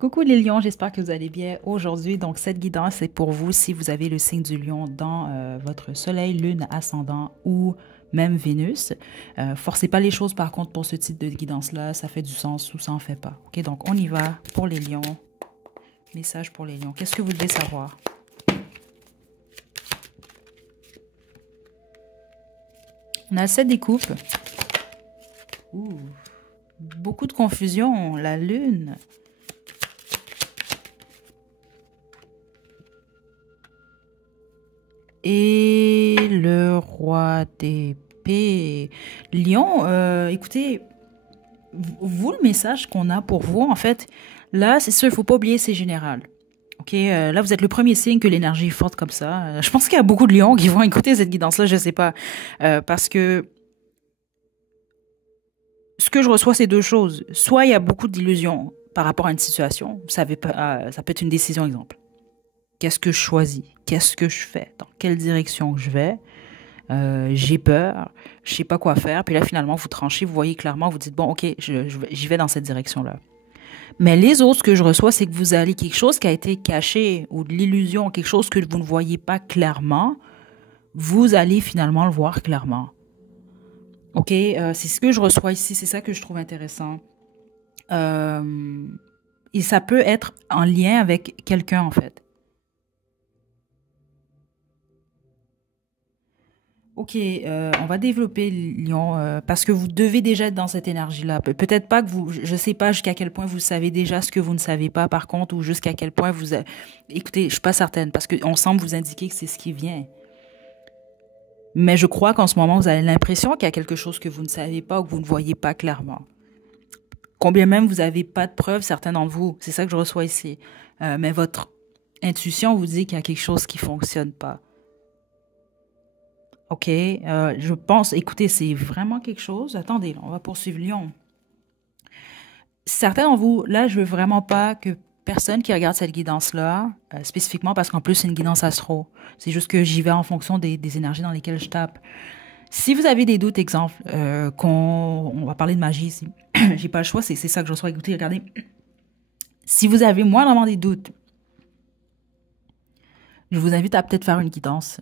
Coucou les lions, j'espère que vous allez bien aujourd'hui. Donc cette guidance c'est pour vous si vous avez le signe du lion dans votre soleil, lune, ascendant ou même Vénus. Forcez pas les choses par contre pour ce type de guidance-là, ça fait du sens ou ça en fait pas. Ok, donc on y va pour les lions. Message pour les lions. Qu'est-ce que vous devez savoir? On a le 7 des coupes. Ouh, beaucoup de confusion. La lune. Et le roi d'épée. Lion, écoutez, vous, le message qu'on a pour vous, en fait, là, c'est sûr, il ne faut pas oublier, c'est général. Ok, là, vous êtes le premier signe que l'énergie est forte comme ça. Je pense qu'il y a beaucoup de lions qui vont écouter cette guidance-là, je ne sais pas. Parce que ce que je reçois, c'est deux choses. Soit il y a beaucoup d'illusions par rapport à une situation. Vous savez pas, ça peut être une décision, exemple. Qu'est-ce que je choisis? Qu'est-ce que je fais? Dans quelle direction je vais? J'ai peur, je sais pas quoi faire. Puis là, finalement, vous tranchez, vous voyez clairement, vous dites, bon, ok, j'y vais dans cette direction-là. Mais les autres, ce que je reçois, c'est que vous allez quelque chose qui a été caché ou de l'illusion, quelque chose que vous ne voyez pas clairement, vous allez finalement le voir clairement. Ok, c'est ce que je reçois ici, c'est ça que je trouve intéressant. Et ça peut être en lien avec quelqu'un, en fait. Ok, on va développer Lyon parce que vous devez déjà être dans cette énergie-là. Peut-être pas que vous, je sais pas jusqu'à quel point vous savez déjà ce que vous ne savez pas par contre ou jusqu'à quel point vous, écoutez, je suis pas certaine parce qu'on semble vous indiquer que c'est ce qui vient. Mais je crois qu'en ce moment vous avez l'impression qu'il y a quelque chose que vous ne savez pas ou que vous ne voyez pas clairement. Combien même vous n'avez pas de preuves, certains d'entre vous, c'est ça que je reçois ici. Mais votre intuition vous dit qu'il y a quelque chose qui fonctionne pas. Ok, je pense, écoutez, c'est vraiment quelque chose. Attendez, on va poursuivre Lyon. Certains d'entre vous, là, je veux vraiment pas que personne qui regarde cette guidance-là, spécifiquement parce qu'en plus c'est une guidance astro. C'est juste que j'y vais en fonction des énergies dans lesquelles je tape. Si vous avez des doutes, exemple, on va parler de magie ici. J'ai pas le choix, c'est ça que je reçois. Écoutez, regardez. Si vous avez moindrement des doutes, je vous invite à peut-être faire une guidance.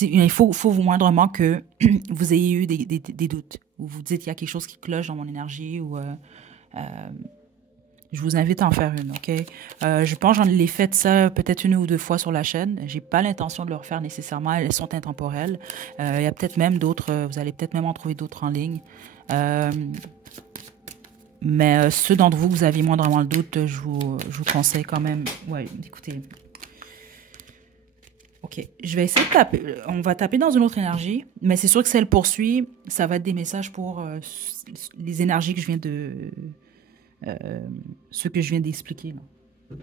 Il faut vous moindrement que vous ayez eu des doutes, ou vous dites qu'il y a quelque chose qui cloche dans mon énergie, ou je vous invite à en faire une, ok? Je pense que j'en ai fait ça peut-être une ou deux fois sur la chaîne. J'ai pas l'intention de le refaire nécessairement, elles sont intemporelles. Il y a peut-être même d'autres, vous allez peut-être même en trouver d'autres en ligne. Mais ceux d'entre vous, vous aviez moindrement le doute, je vous conseille quand même, ouais, écoutez. Ok, je vais essayer de taper. On va taper dans une autre énergie, mais c'est sûr que si elle poursuit, ça va être des messages pour les énergies que je viens de... ce que je viens d'expliquer. Ok.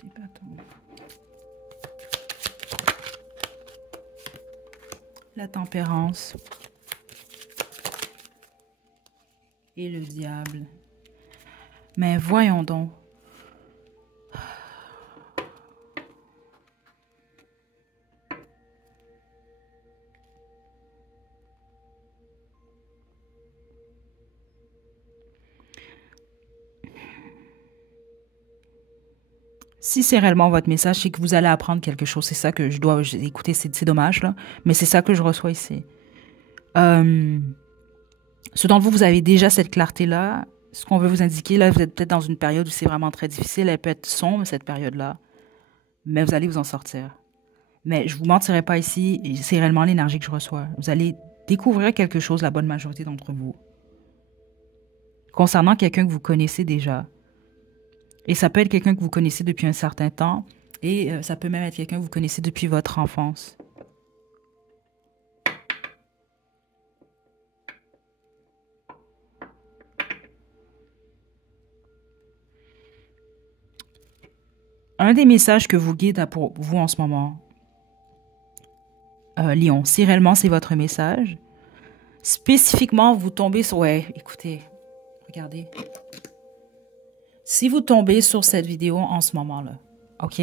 Des bâtons. La tempérance. Et le diable. Mais voyons donc. Si c'est réellement votre message, c'est que vous allez apprendre quelque chose. C'est ça que je dois écouter. C'est dommage, là. Mais c'est ça que je reçois ici. Ceux d'entre vous, vous avez déjà cette clarté-là. Ce qu'on veut vous indiquer, là, vous êtes peut-être dans une période où c'est vraiment très difficile. Elle peut être sombre, cette période-là. Mais vous allez vous en sortir. Mais je vous mentirai pas ici. C'est réellement l'énergie que je reçois. Vous allez découvrir quelque chose, la bonne majorité d'entre vous. Concernant quelqu'un que vous connaissez déjà. Et ça peut être quelqu'un que vous connaissez depuis un certain temps. Et ça peut même être quelqu'un que vous connaissez depuis votre enfance. Un des messages que vous guide a pour vous en ce moment, Lion, si réellement c'est votre message, spécifiquement vous tombez sur... Ouais, écoutez, regardez. Si vous tombez sur cette vidéo en ce moment-là, ok?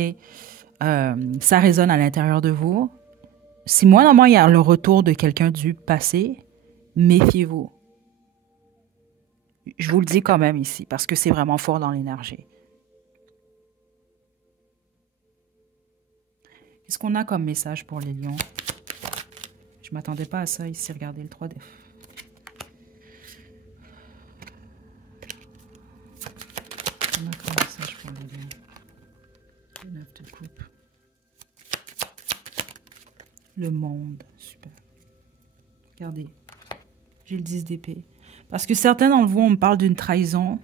ça résonne à l'intérieur de vous. Si moindrement il y a le retour de quelqu'un du passé, méfiez-vous. Je vous le dis quand même ici, parce que c'est vraiment fort dans l'énergie. Qu'est-ce qu'on a comme message pour les lions? Je ne m'attendais pas à ça ici. Regardez le 3D. On a comme message pour les lions. Le 9 de coupe. Le monde. Super. Regardez. J'ai le 10 d'épée. Parce que certains d'entre vous, on me parle d'une trahison.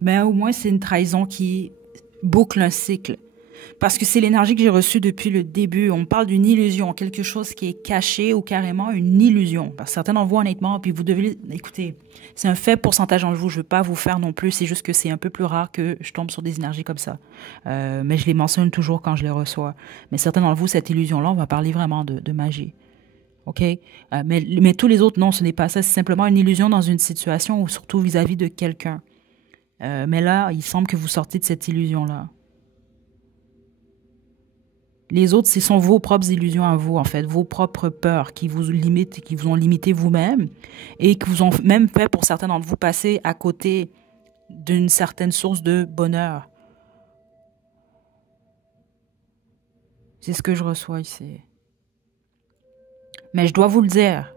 Mais au moins, c'est une trahison qui boucle un cycle. Parce que c'est l'énergie que j'ai reçue depuis le début. On parle d'une illusion, quelque chose qui est caché ou carrément une illusion. Parce que certains d'entre vous, honnêtement, puis vous devez... Écoutez, c'est un faible pourcentage en vous. Je ne veux pas vous faire non plus. C'est juste que c'est un peu plus rare que je tombe sur des énergies comme ça. Mais je les mentionne toujours quand je les reçois. Mais certains d'entre vous, cette illusion-là, on va parler vraiment de magie. OK? Mais tous les autres, non, ce n'est pas ça. C'est simplement une illusion dans une situation ou surtout vis-à-vis de quelqu'un. Mais là, il semble que vous sortez de cette illusion-là. Les autres, ce sont vos propres illusions à vous, en fait, vos propres peurs qui vous limitent, qui vous ont limité vous-même et qui vous ont même fait, pour certains d'entre vous, passer à côté d'une certaine source de bonheur. C'est ce que je reçois ici. Mais je dois vous le dire,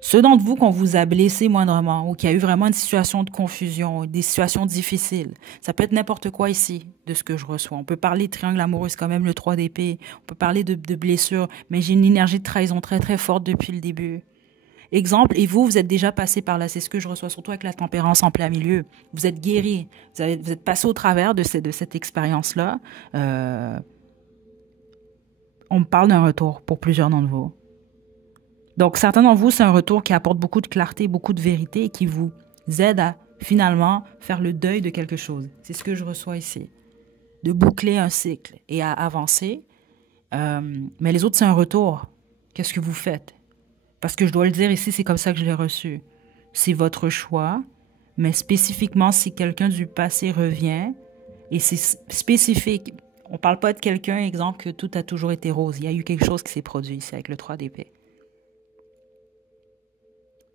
ceux d'entre vous qu'on vous a blessé moindrement ou qui a eu vraiment une situation de confusion, des situations difficiles, ça peut être n'importe quoi ici de ce que je reçois. On peut parler de triangle amoureux, c'est quand même le 3 d'épée. On peut parler de blessures, mais j'ai une énergie de trahison très très forte depuis le début. Exemple, et vous êtes déjà passé par là, c'est ce que je reçois, surtout avec la tempérance en plein milieu. Vous êtes guéri, vous êtes passé au travers de cette expérience-là. On me parle d'un retour pour plusieurs d'entre vous. Donc, certains d'entre vous, c'est un retour qui apporte beaucoup de clarté, beaucoup de vérité et qui vous aide à finalement faire le deuil de quelque chose. C'est ce que je reçois ici. De boucler un cycle et à avancer. Mais les autres, c'est un retour. Qu'est-ce que vous faites? Parce que je dois le dire ici, c'est comme ça que je l'ai reçu. C'est votre choix, mais spécifiquement, si quelqu'un du passé revient, et c'est spécifique, on ne parle pas de quelqu'un, exemple, que tout a toujours été rose. Il y a eu quelque chose qui s'est produit ici avec le 3 d'épée.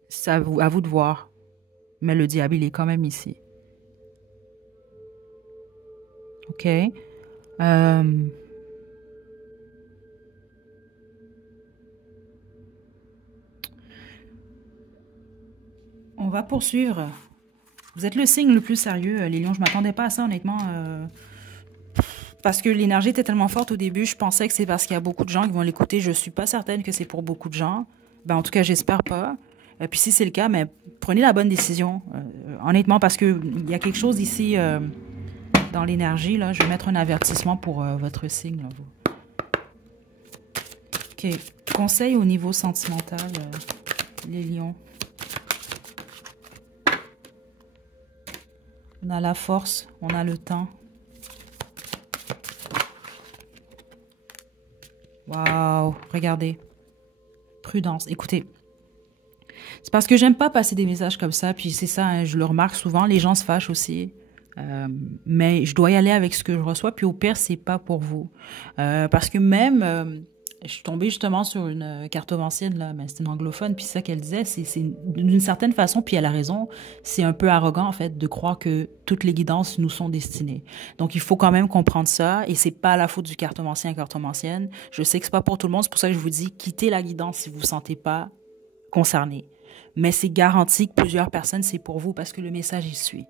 C'est à vous de voir. Mais le diable, il est quand même ici. OK? On va poursuivre. Vous êtes le signe le plus sérieux, les lions. Je ne m'attendais pas à ça, honnêtement. Parce que l'énergie était tellement forte au début, je pensais que c'est parce qu'il y a beaucoup de gens qui vont l'écouter. Je ne suis pas certaine que c'est pour beaucoup de gens. Ben, en tout cas, j'espère pas. Puis si c'est le cas, mais prenez la bonne décision. Honnêtement, parce qu'il y a quelque chose ici dans l'énergie. Là, je vais mettre un avertissement pour votre signe. Là, vous. OK. Conseil au niveau sentimental, les lions. On a la force, on a le temps. Waouh, regardez. Prudence. Écoutez, c'est parce que j'aime pas passer des messages comme ça, puis c'est ça, hein, je le remarque souvent, les gens se fâchent aussi. Mais je dois y aller avec ce que je reçois, puis au pire, c'est pas pour vous. Parce que même, je suis tombée justement sur une cartomancienne, là, mais c'était une anglophone, puis c'est ça qu'elle disait, c'est d'une certaine façon, puis elle a raison, c'est un peu arrogant, en fait, de croire que toutes les guidances nous sont destinées. Donc, il faut quand même comprendre ça, et c'est pas la faute du cartomancien et cartomancienne. Je sais que c'est pas pour tout le monde, c'est pour ça que je vous dis, quittez la guidance si vous vous sentez pas concerné. Mais c'est garanti que plusieurs personnes, c'est pour vous, parce que le message, il suit.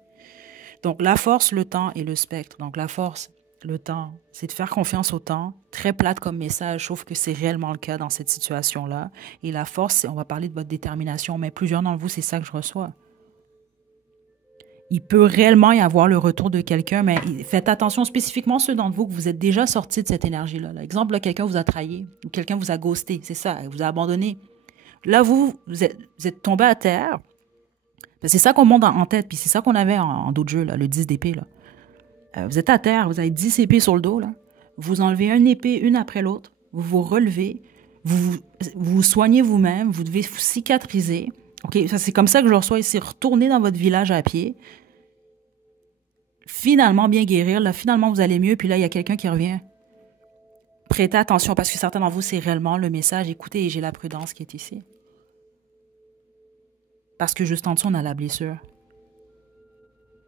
Donc, la force, le temps et le spectre. Donc, la force, le temps, c'est de faire confiance au temps. Très plate comme message, sauf que c'est réellement le cas dans cette situation-là. Et la force, on va parler de votre détermination, mais plusieurs d'entre vous, c'est ça que je reçois. Il peut réellement y avoir le retour de quelqu'un, mais faites attention spécifiquement ceux d'entre vous que vous êtes déjà sortis de cette énergie-là. Exemple, là, quelqu'un vous a trahi ou quelqu'un vous a ghosté, c'est ça, vous a abandonné. Là, vous êtes tombé à terre. C'est ça qu'on monte en tête, puis c'est ça qu'on avait en d'autres jeux, là, le 10 d'épée. Là. Vous êtes à terre, vous avez 10 épées sur le dos. Là. Vous enlevez une épée, une après l'autre. Vous vous relevez. Vous soignez vous-même. Vous devez vous cicatriser. OK, ça, c'est comme ça que je le reçois ici. Retournez dans votre village à pied. finalement bien guérir. Là, finalement, vous allez mieux. Puis là, il y a quelqu'un qui revient. Prêtez attention parce que certains d'entre vous, c'est réellement le message. Écoutez, j'ai la prudence qui est ici. Parce que juste en dessous, on a la blessure.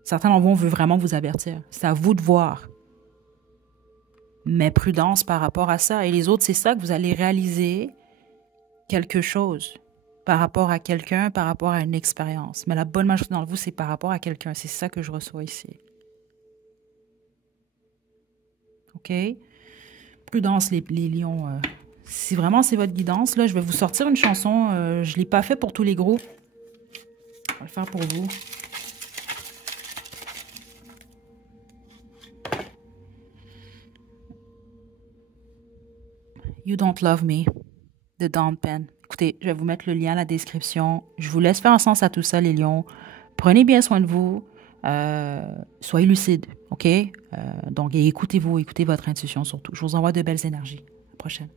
Certains d'entre vous, on veut vraiment vous avertir. C'est à vous de voir. Mais prudence par rapport à ça. Et les autres, c'est ça que vous allez réaliser quelque chose par rapport à quelqu'un, par rapport à une expérience. Mais la bonne majorité d'entre vous, c'est par rapport à quelqu'un. C'est ça que je reçois ici. OK? Prudence, les lions. Si vraiment c'est votre guidance, là, je vais vous sortir une chanson. Je ne l'ai pas fait pour tous les groupes. Je vais le faire pour vous. You Don't Love Me de Dawn Penn. Écoutez, je vais vous mettre le lien à la description. Je vous laisse faire un sens à tout ça, les lions. Prenez bien soin de vous. Soyez lucides, OK? Donc, écoutez-vous, écoutez votre intuition surtout. Je vous envoie de belles énergies. À la prochaine.